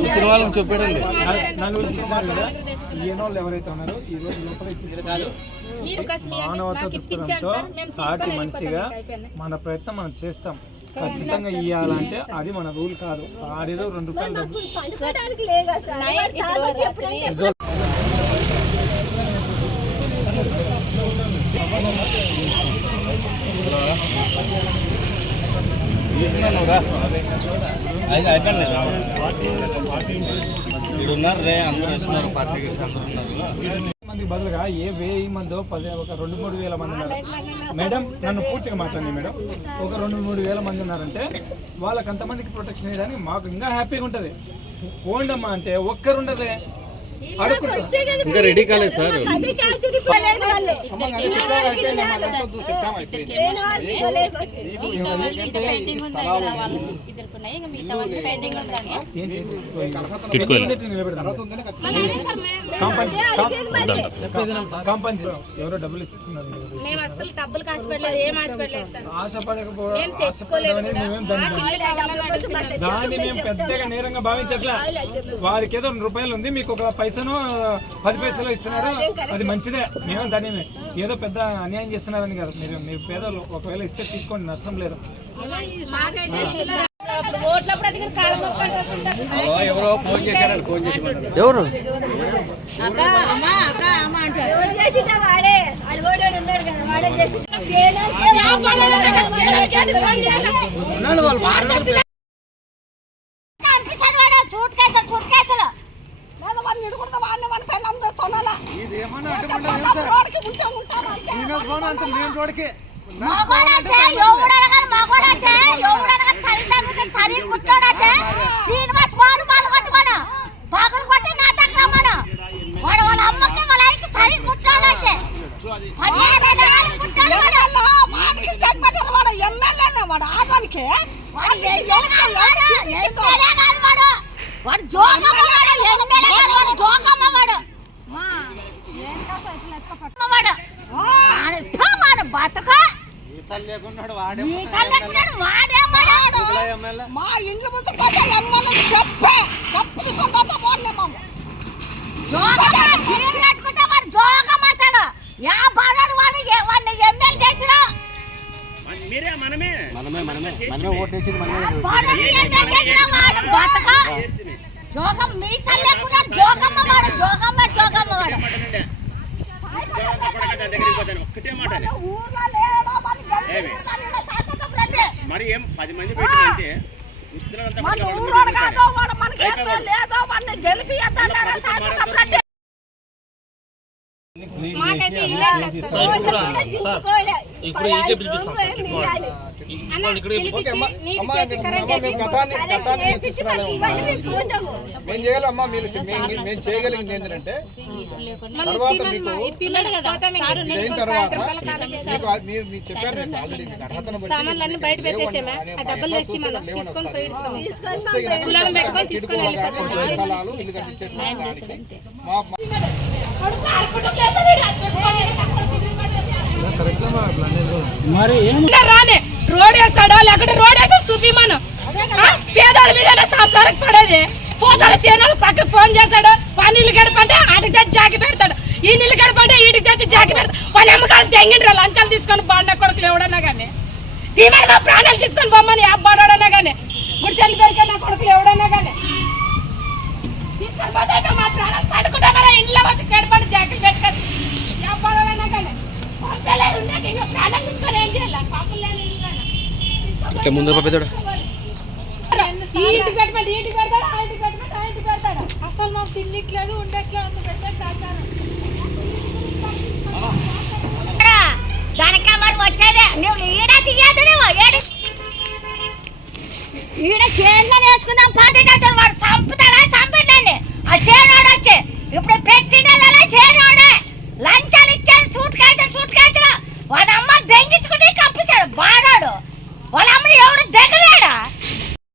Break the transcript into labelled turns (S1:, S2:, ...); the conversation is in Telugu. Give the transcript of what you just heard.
S1: ఇచ్చిన వాళ్ళకి చెప్పాడండి
S2: ఎవరైతే ఉన్నారో ఈ రోజు లోపల మానవత దృక్పథంతో సాటి మనిషిగా మన ప్రయత్నం మనం చేస్తాం. ఖచ్చితంగా ఇవ్వాలంటే అది మన రూల్ కాదు. ఆడేదో రెండు రూపాయలు
S1: ఇక్కడ ఉన్నారు రే అందరూ వస్తున్నారు పార్టీ అందరూ ఉన్నారు
S2: మంది బదులుగా ఏ వెయ్యి మందో పది ఒక రెండు మూడు వేల మంది ఉన్నారు మేడం నన్ను పూర్తిగా మాట్లాడండి మేడం. ఒక రెండు మూడు వేల మంది ఉన్నారంటే వాళ్ళకి అంతమందికి ప్రొటెక్షన్ ఇవ్వడానికి మాకు ఇంకా హ్యాపీగా ఉంటుంది. పోండమ్మా అంటే ఒక్కరుండదే.
S1: ఇంకా రెడీ కాలేదు సార్
S3: మేము అస్సలు డబ్బులు కాసిపెట్టలేదు ఏం ఆశపెట్టలేదు సార్
S2: ఆశపడకపోవడం
S3: మేము తెచ్చుకోలేదు
S2: దాన్ని మేము పెద్దగా నేరంగా భావించట్లా. వారికి ఏదో రెండు రూపాయలు ఉంది మీకు ఒక పైసను పది పైసలు ఇస్తున్నారు అది మంచిదే. మేము దాన్ని ఏదో పెద్ద అన్యాయం చేస్తున్నారని కాదు. మీరు మీరు పేదలు ఒకవేళ ఇస్తే తీసుకోండి నష్టం లేదు.
S1: ఎవరో ఫోన్ చేశారని ఫోన్ చేసి
S2: ఎవరు?
S4: ఎవరు చేసినా వాడే అది ఓడాడు ఉన్నాడు కదా వాడే చేసి
S5: సూట్ కేసులు సూట్ కేసులు మగోడంటే ఎవడనగా మగోడంటే ఎవడనగా తల్లిదండ్రులకి శరీరం పుట్టాడంటే శ్రీనివాస్ వాడు వాళ్ళు కొట్టమను. పగలు కొట్టి నా దగ్గర రమ్మను. వాడు వాళ్ళ అమ్మకి వాళ్ళ ఆయనకి పుట్టాడు వాడు. కాదు వాడు. జోగమ్మ వాడు. ఎమ్మెల్యే కాదు వాడు. జోగమ్మ వాడు. వాడు. వాడు థూ, వాడు బతక
S6: మా ఇంట్లో ముందు చెప్పే చెప్పు తీసుకుంటా పోండి మామ
S5: యా బాధడు వాడు వాడిని ఎమ్మెల్యే చేసిన
S7: మీరే మనమే
S1: మనమే మనమే మనమే ఓటేసింది మనమే
S5: జోగం మీ సల్లేకున్నాడు జోగమ్మ జోగమ్మ వాడు జోగమ్మ
S7: మరి ఏం పది మంది పెట్టినంటే
S6: మన ఊరోడు కాదో వాడు మనకి ఏం లేదో వాడిని గెలిపియద్దంటారా
S4: ఇప్పుడు? ఇదే పిలిపిస్తాం
S8: మేము చేయగలమ్మా మీరు? మేము మేము చేయగలిగింది ఏంటంటే తర్వాత మీకు అయిన తర్వాత మీకు ఆల్రెడీ అర్హతను బట్టి
S3: సామాన్లన్నీ బయట పెట్టేసామా ఆ డబ్బులు తెచ్చి మనం తీసుకొని పోయి ఇస్తాం కులాలను పెట్టుకొని తీసుకొని వెళ్ళిపోతాం.
S8: కొన్ని స్థలాలు ఇల్లు కట్టించే దానికి మా
S9: రాలే రోడ్ వేస్తాడో లేకుంటే రోడ్ వేసి చూపిమను పేదోళ్ళ మీద సరకు పడేది. పోతాడు చేనాలు పక్కకు ఫోన్ చేస్తాడు. వాడి నీళ్ళు గడపంటే ఆటికి తెచ్చి జాకి పెడతాడు. ఈ నీళ్ళు గడపంటే ఈటికి తెచ్చి జాకి పెడతాడు. వాళ్ళ అమ్మకాలు తెంగిండ్రు లంచాలు తీసుకొని బాండ కొడుకులు ఎవడన్నా కానీ తీమని మా ప్రాణాలు తీసుకొని పోమని ఆ బాడన్నా కానీ గుడిసెలు పెరిగే నా కొడుకులు ఎవడన్నా కానీ పోతే మా పడుకుంటా ఇంట్లో వచ్చి గడపండి పెట్టుకొని కానీ పంపలేదు ఉన్నాక ఇంకా తీసుకొని ఏం చేయాలి.
S1: ఇట్లా
S9: ఆ ఆ ఇంటికి పెడతాడు?
S6: అసలు మాకు తిండిట్లేదు ఉండట్లేదు
S5: దానికా మరి వచ్చేదే. నువ్వు ఈడ నువ్వు ఏడు. ఈడ చేనులో వేసుకుందాం పార్టీ